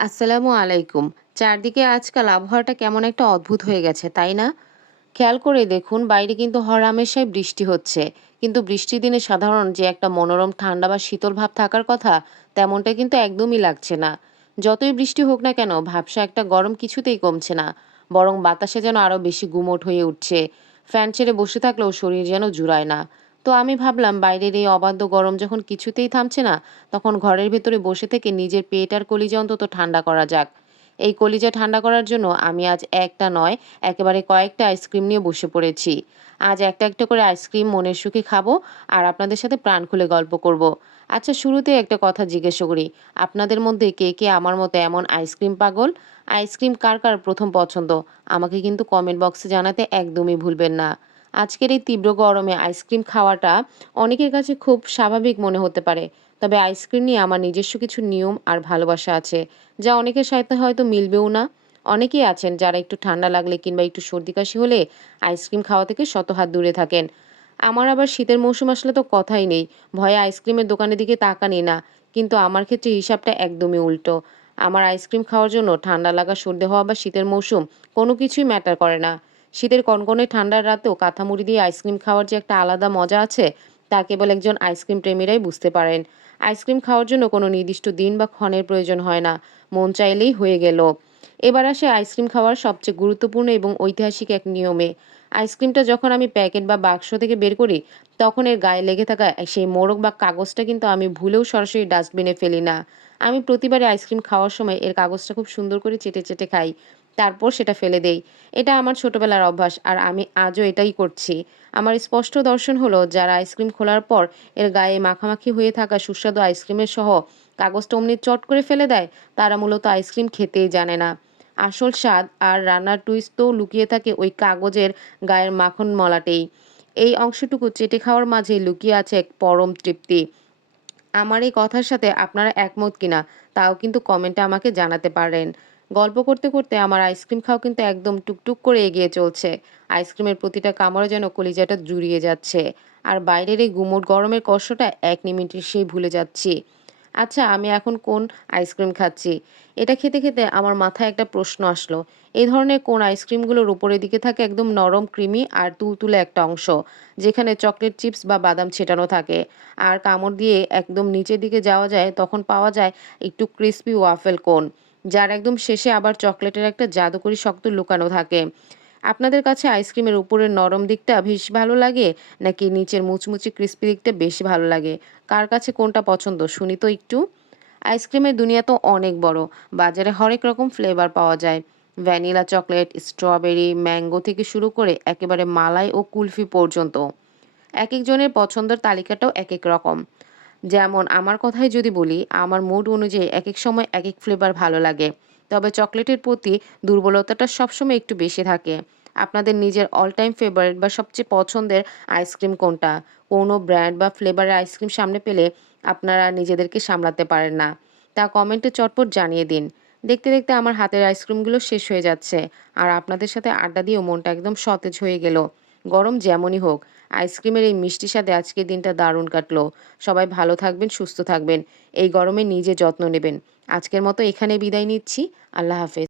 আসসালামু আলাইকুম। চারদিকে আজকাল আবহাওয়াটা কেমন একটা অদ্ভুত হয়ে গেছে, তাই না? খেয়াল করে দেখুন বাইরে কিন্তু হরহামেশাই বৃষ্টি হচ্ছে। কিন্তু বৃষ্টির দিনে সাধারণ যে একটা মনোরম ঠান্ডা বা শীতল ভাব থাকার কথা, তেমনটা কিন্তু একদমই লাগছে না। যতই বৃষ্টি হোক না কেন, ভ্যাপসা একটা গরম কিছুতেই কমছে না। বরং বাতাসে যেন আরো বেশি গুমোট হয়ে উঠছে। ফ্যান ছেড়ে বসে থাকলেও শরীর যেন জুড়ায় না। তো আমি ভাবলাম বাইরের এই অবাধ্য গরম যখন কিছুতেই থামছে না, তখন ঘরের ভেতরে বসে থেকে নিজের পেট আর কলিজা অন্তত ঠান্ডা করা যাক। এই কলিজা ঠান্ডা করার জন্য আমি আজ একটা নয়, একেবারে কয়েকটা আইসক্রিম নিয়ে বসে পড়েছি। আজ একটা একটা করে আইসক্রিম মনের সুখে খাবো আর আপনাদের সাথে প্রাণ খুলে গল্প করব। আচ্ছা, শুরুতে একটা কথা জিজ্ঞেস করি, আপনাদের মধ্যে কে কে আমার মতো এমন আইসক্রিম পাগল? আইসক্রিম কার কার প্রথম পছন্দ? আমাকে কিন্তু কমেন্ট বক্সে জানাতে একদমই ভুলবেন না। আজকের এই তীব্র গরমে আইসক্রিম খাওয়াটা অনেকের কাছে খুব স্বাভাবিক মনে হতে পারে, তবে আইসক্রিম নিয়ে আমার নিজস্ব কিছু নিয়ম আর ভালোবাসা আছে, যা অনেকের সাথে হয়তো মিলবেও না। অনেকেই আছেন যারা একটু ঠান্ডা লাগলে কিংবা একটু সর্দি কাশি হলে আইসক্রিম খাওয়া থেকে শত হাত দূরে থাকেন। আমার আবার শীতের মৌসুম আসলে তো কথাই নেই, ভয়ে আইসক্রিমের দোকানের দিকে তাকানি না। কিন্তু আমার ক্ষেত্রে হিসাবটা একদমই উল্টো। আমার আইসক্রিম খাওয়ার জন্য ঠান্ডা লাগা, সর্দি হওয়া বা শীতের মৌসুম কোনো কিছুই ম্যাটার করে না। শীতের কনকনে ঠান্ডার রাতেও কাঁথা মুড়ি দিয়ে আইসক্রিম খাওয়ার যে একটা আলাদা মজা আছে, তা কেবল একজন আইসক্রিম প্রেমীরাই বুঝতে পারেন। আইসক্রিম খাওয়ার জন্য কোনো নির্দিষ্ট দিন বা ক্ষণের প্রয়োজন হয় না, মন চাইলেই হয়ে গেল। এবার আসে আইসক্রিম খাওয়ার সবচেয়ে গুরুত্বপূর্ণ এবং ঐতিহাসিক এক নিয়মে। আইসক্রিমটা যখন আমি প্যাকেট বা বাক্স থেকে বের করি, তখন এর গায়ে লেগে থাকা সেই মোড়ক বা কাগজটা কিন্তু আমি ভুলেও সরাসরি ডাস্টবিনে ফেলি না। আমি প্রতিবারে আইসক্রিম খাওয়ার সময় এর কাগজটা খুব সুন্দর করে চেটে চেটে খাই। তারপর সেটা ফেলে দেই। এটা আমার ছোটবেলার অভ্যাস আর আমি আজও এটাই করছি। আমার স্পষ্ট দর্শন হলো, যারা আইসক্রিম খোলার পর এর গায়ে মাখামাখি হয়ে থাকা সুস্বাদু আইসক্রিমের সহ কাগজটা অমনি চট করে ফেলে দেয়, তারা মূলত আইসক্রিম খেতেই জানে না। আসল স্বাদ আর রান্নার টুইস্ট তো লুকিয়ে থাকে ওই কাগজের গায়ের মাখন মলাটেই। এই অংশটুকু চেটে খাওয়ার মাঝে লুকিয়ে আছে এক পরম তৃপ্তি। আমার এই কথার সাথে আপনারা একমত কিনা, তাও কিন্তু কমেন্টে আমাকে জানাতে পারেন। গল্প করতে করতে আমার আইসক্রিম খাওয়া কিন্তু একদম টুকটুক করে এগিয়ে চলছে। আইসক্রিমের প্রতিটা কামড়ে যেন কলিজাটা জুড়িয়ে যাচ্ছে। আর বাইরের এই গুমোট গরমের কষ্টটা এক নিমিটে সেই ভুলে যাচ্ছি। আচ্ছা, আমি এখন কোন আইসক্রিম খাচ্ছি? এটা খেতে খেতে আমার মাথায় একটা প্রশ্ন আসলো। এই ধরনের কোন আইসক্রিমগুলোর উপরের দিকে থাকে একদম নরম, ক্রিমি আর তুলতুলে একটা অংশ, যেখানে চকলেট চিপস বা বাদাম ছেটানো থাকে। আর কামড় দিয়ে একদম নিচের দিকে যাওয়া যায়, তখন পাওয়া যায় একটু ক্রিসপি ওয়াফেল কোন, যার একদম শেষে আবার চকলেটের একটা জাদুকরি শক্ত লুকানো থাকে। আপনাদের কাছে আইসক্রিমের উপরের নরম দিকটা বেশ ভালো লাগে, নাকি নিচের মুচমুচে ক্রিস্পি দিকটা বেশি ভালো লাগে? কার কাছে কোনটা পছন্দ শুনি তো একটু। আইসক্রিমের দুনিয়া তো অনেক বড়। বাজারে হরেক রকম ফ্লেভার পাওয়া যায়। ভ্যানিলা, চকলেট, স্ট্রবেরি, ম্যাঙ্গো থেকে শুরু করে একেবারে মালাই ও কুলফি পর্যন্ত। একেকজনের পছন্দের তালিকাটাও একেক রকম। যেমন আমার কথাই যদি বলি, আমার মুড অনুযায়ী একেক সময় একেক ফ্লেভার ভালো লাগে। তবে চকোলেটের প্রতি দুর্বলতাটা সবসময় একটু বেশি থাকে। আপনাদের নিজের অল টাইম ফেভারিট বা সবচেয়ে পছন্দের আইসক্রিম কোনটা? কোনো ব্র্যান্ড বা ফ্লেভারের আইসক্রিম সামনে পেলে আপনারা নিজেদেরকে সামলাতে পারেন না, তা কমেন্টে চটপট জানিয়ে দিন। দেখতে দেখতে আমার হাতের আইসক্রিমগুলো শেষ হয়ে যাচ্ছে। আর আপনাদের সাথে আড্ডা দিয়েও মনটা একদম সতেজ হয়ে গেল। গরম যেমনই হোক, আইসক্রিমের এই মিষ্টির সাথে আজকের দিনটা দারুণ কাটলো। সবাই ভালো থাকবেন, সুস্থ থাকবেন। এই গরমে নিজের যত্ন নেবেন। আজকের মতো এখানেই বিদায় নিচ্ছি। আল্লাহ হাফেজ।